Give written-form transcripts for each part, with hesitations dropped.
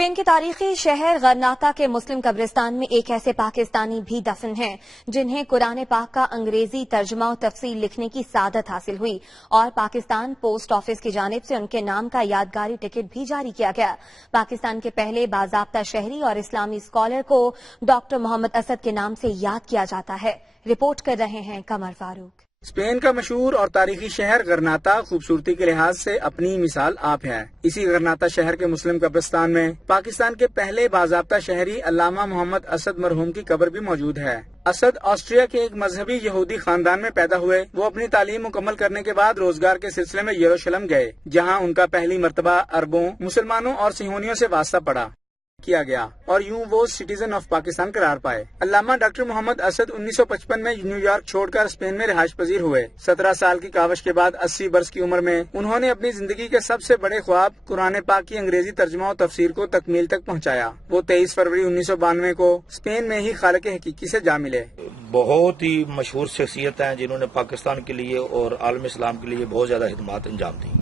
Spain के तारीखी शहर गरनाता के मुस्लिम कब्रिस्तान में एक ऐसे पाकिस्तानी भी दफन हैं जिन्हें कुरान पाक का अंग्रेजी तर्जुमा और तफसीर लिखने की सादत हासिल हुई और पाकिस्तान पोस्ट ऑफिस की जानिब से उनके नाम का यादगारी टिकट भी जारी किया गया। पाकिस्तान के पहले बाज़ाब्ता शहरी और इस्लामी स्कॉलर को डॉक्टर मोहम्मद असद के नाम से याद किया जाता है। रिपोर्ट कर रहे हैं कमर फारूक। स्पेन का मशहूर और तारीखी शहर गरनाता खूबसूरती के लिहाज से अपनी मिसाल आप है। इसी गरनाता शहर के मुस्लिम कब्रिस्तान में पाकिस्तान के पहले बाज़ाब्ता शहरी अल्लामा मोहम्मद असद मरहूम की कब्र भी मौजूद है। असद ऑस्ट्रिया के एक मजहबी यहूदी खानदान में पैदा हुए। वो अपनी तालीम मुकम्मल करने के बाद रोजगार के सिलसिले में यरूशलेम गए, जहाँ उनका पहली मर्तबा अरबों, मुसलमानों और सिहोनियों से वास्ता पड़ा किया गया और यूं वो सिटीजन ऑफ पाकिस्तान करार पाए। अल्लामा डॉक्टर मोहम्मद असद 1955 में न्यूयॉर्क छोड़कर स्पेन में रिहाइश पजीर हुए। 17 साल की कावश के बाद 80 वर्ष की उम्र में उन्होंने अपनी जिंदगी के सबसे बड़े ख्वाब कुरान पाक की अंग्रेजी तर्जुमा और तफसीर को तकमील तक पहुंचाया। वो 23 फरवरी 1992 को स्पेन में ही खालिक हकीकी से जा मिले। बहुत ही मशहूर शख्सियत हैं जिन्होंने पाकिस्तान के लिए और आलम इस्लाम के लिए बहुत ज्यादा खिदमत अंजाम दी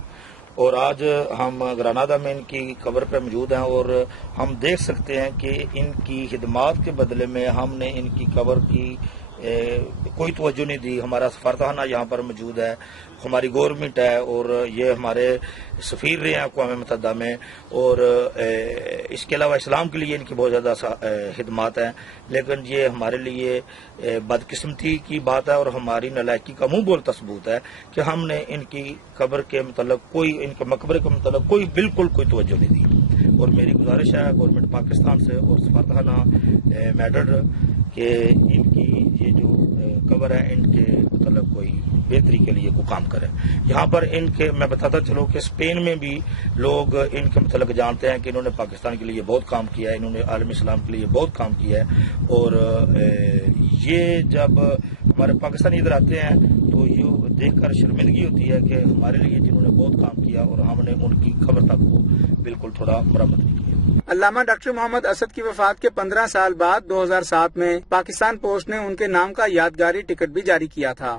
और आज हम ग्रानादा में इनकी कब्र पर मौजूद हैं और हम देख सकते हैं कि इनकी खिदमत के बदले में हमने इनकी कब्र की कोई तवज्जो नहीं दी। हमारा सफारतखाना यहाँ पर मौजूद है, हमारी गवर्नमेंट है और ये हमारे सफीर रहे हैं अक़वाम मुत्तहिदा में और इसके अलावा इस्लाम के लिए इनकी बहुत ज़्यादा खिदमत है। लेकिन ये हमारे लिए बदकिस्मती की बात है और हमारी नालायकी का मुंह बोलता सबूत है कि हमने इनकी कब्र के मतलब कोई इनके मकबरे के मतलब कोई बिल्कुल कोई तवज्जो नहीं दी। और मेरी गुजारिश है गवर्नमेंट पाकिस्तान से और सफारतखाना मैड्रिड कि इनकी ये जो कब्र है इनके मतलब कोई बेहतरी के लिए कोई काम करे। यहाँ पर इनके मैं बताता चलो कि स्पेन में भी लोग इनके मतलब जानते हैं कि इन्होंने पाकिस्तान के लिए बहुत काम किया है, इन्होंने आलम इस्लाम के लिए बहुत काम किया है और ये जब हमारे पाकिस्तानी इधर आते हैं तो ये देखकर शर्मिंदगी होती है कि हमारे लिए जिन्होंने बहुत काम किया और हमने उनकी खबर तक को बिल्कुल थोड़ा मरम्मत नहीं किया। अल्लामा डॉक्टर मोहम्मद असद की वफात के 15 साल बाद 2007 में पाकिस्तान पोस्ट ने उनके नाम का यादगारी टिकट भी जारी किया था।